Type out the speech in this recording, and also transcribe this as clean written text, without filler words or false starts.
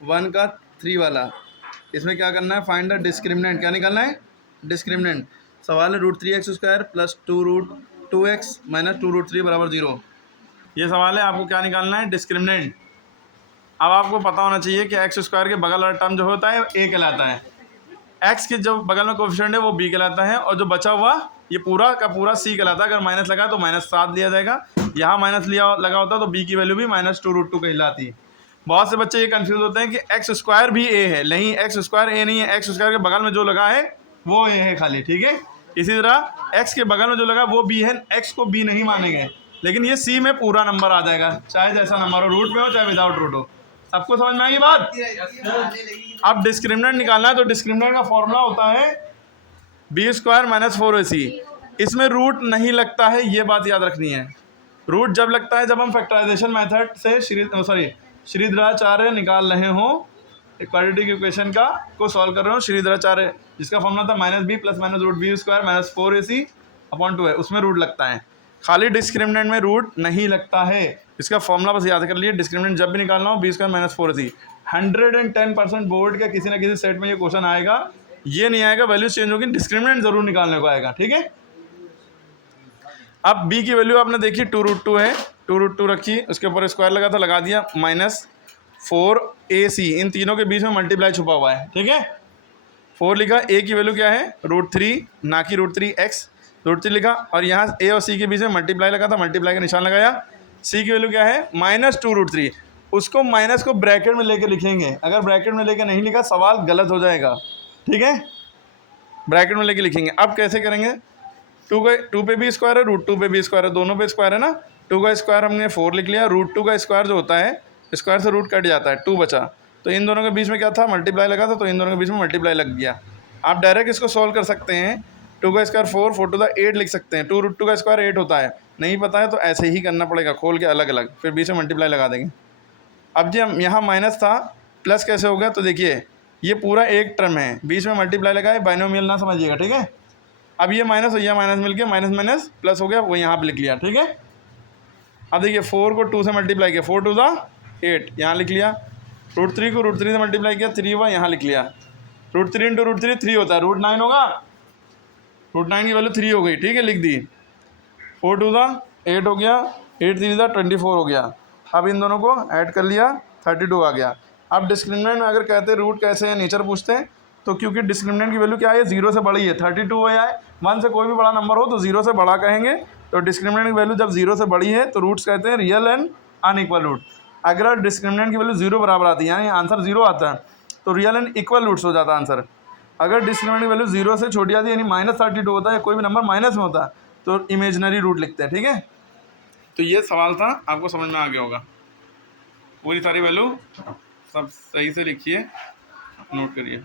1 का 3 वाला, इसमें क्या करना है, फाइंड द डिस्क्रिमिनेंट। क्या निकालना है, डिस्क्रिमिनेंट। सवाल है √3x² प्लस 2√2x माइनस 2√3 बराबर 0। ये सवाल है, आपको क्या निकालना है, डिस्क्रिमिनेंट। अब आपको पता होना चाहिए कि x² के बगल वाला टर्म जो होता है a कहलाता है, x के जो बगल में कोफिशिएंट है वो b कहलाता है, और जो बचा हुआ ये पूरा का पूरा c कहलाता है। अगर माइनस लगा तो -7 लिया जाएगा, यहाँ माइनस लिया लगा होता तो b की वैल्यू भी -2√2 कहलाती। बहुत से बच्चे ये कंफ्यूज होते हैं कि x² भी a है, नहीं, x² a नहीं है, x² के बगल में जो लगा है वो a है खाली, ठीक है। इसी तरह x के बगल में जो लगा वो b है, x को b नहीं मानेंगे, लेकिन ये c में पूरा नंबर आ जाएगा, चाहे जैसा नंबर हो, रूट में हो चाहे विदाउट रूट हो। सबको समझ में आएगी बात। अब डिस्क्रिमिनेंट निकालना है, तो डिस्क्रिमिनेंट का फॉर्मूला होता है b² - 4ac। इसमें रूट नहीं लगता है, ये बात याद रखनी है। रूट जब लगता है जब हम फैक्टराइजेशन मेथड से श्रीधराचार्य निकाल रहे हो, एक क्वाड्रेटिक इक्वेशन का को सॉल्व कर रहे हो, श्रीधराचार्य जिसका फॉर्मूला था -b + -√b² - 4ac/2 है, उसमें रूट लगता है। खाली डिस्क्रिमिनेंट में रूट नहीं लगता है, इसका फॉर्मूला बस याद कर लिए। डिस्क्रिमिनेंट जब भी निकालना हो b² - 4ac। 110% बोर्ड के किसी ना किसी सेट में ये क्वेश्चन आएगा, ये नहीं आएगा वैल्यू चेंज होगी, डिस्क्रिमिनेंट जरूर निकालने को आएगा, ठीक है। अब b की वैल्यू आपने देखी 2√2 है, 2√2 रखी, उसके ऊपर स्क्वायर लगा था, लगा दिया, -4ac। इन तीनों के बीच में मल्टीप्लाई छुपा हुआ है, ठीक है। 4 लिखा, a की वैल्यू क्या है, √3 ना कि √3x, √3 लिखा, और यहाँ a और c के बीच में मल्टीप्लाई लगा था, मल्टीप्लाई का निशान लगाया। c की वैल्यू क्या है, -2√3। उसको माइनस को ब्रैकेट में लेके लिखेंगे, अगर ब्रैकेट में लेके नहीं लिखा सवाल गलत हो जाएगा, ठीक है, ब्रैकेट में लेके लिखेंगे। अब कैसे करेंगे, 2 पे भी स्क्वायर है, √2 पे भी स्क्वायर है, दोनों पे स्क्वायर है ना। 2 का स्क्वायर हमने 4 लिख लिया, √2 का स्क्वायर जो होता है, स्क्वायर से रूट कट जाता है, 2 बचा, तो इन दोनों के बीच में क्या था, मल्टीप्लाई लगा था, तो इन दोनों के बीच में मल्टीप्लाई लग गया। आप डायरेक्ट इसको सॉल्व कर सकते हैं, 2 का स्क्वायर 4, 4 टू द 8 लिख सकते हैं। 2√2 का स्क्वायर 8 होता है, नहीं पता है तो ऐसे ही करना पड़ेगा, खोल के अलग अलग, फिर बीच में मल्टीप्लाई लगा देंगे। अब जब यहाँ माइनस था, प्लस कैसे हो गया, तो देखिए ये पूरा एक टर्म है, बीच में मल्टीप्लाई लगा है, बाइनोमियल ना समझिएगा, ठीक है। अब ये माइनस और ये माइनस मिल के माइनस माइनस प्लस हो गया, वो यहाँ पे लिख लिया, ठीक है। अब देखिए 4 को 2 से मल्टीप्लाई किया, 4 टू द 8 यहाँ लिख लिया, √3 को √3 से मल्टीप्लाई किया, 3 हुआ, यहाँ लिख लिया। √3 × √3 3 होता है, √9 होगा, √9 की वैल्यू 3 हो गई, ठीक है, लिख दी। 4 टू द 8 हो गया, 8 3 द 24 हो गया। अब इन दोनों को ऐड कर लिया, 32 आ गया। अब डिस्क्रिमिनेंट में अगर कहते हैं रूट कैसे है, नेचर पूछते हैं, तो क्योंकि डिस्क्रिमिनेंट की वैल्यू क्या है, 0 से बड़ी है, 32 है, 1 से कोई भी बड़ा नंबर हो तो 0 से बड़ा कहेंगे। तो डिस्क्रिमिनेंट की वैल्यू जब 0 से बड़ी है तो रूट्स कहते हैं रियल एंड अनइक्वल रूट। अगर डिस्क्रिमिनेंट की वैल्यू 0 बराबर आती है, यानी आंसर 0 आता है, तो रियल एंड इक्वल रूट्स हो जाता है आंसर। अगर डिस्क्रिमिनेंट की वैल्यू 0 से छोटी आती है, यानी -32 होता है, कोई भी नंबर माइनस में होता है, तो इमेजनरी रूट लिखते हैं, ठीक है। तो ये सवाल था, आपको समझ में आ गया होगा। पूरी सारी वैल्यू सब सही से लिखिए, नोट करिए।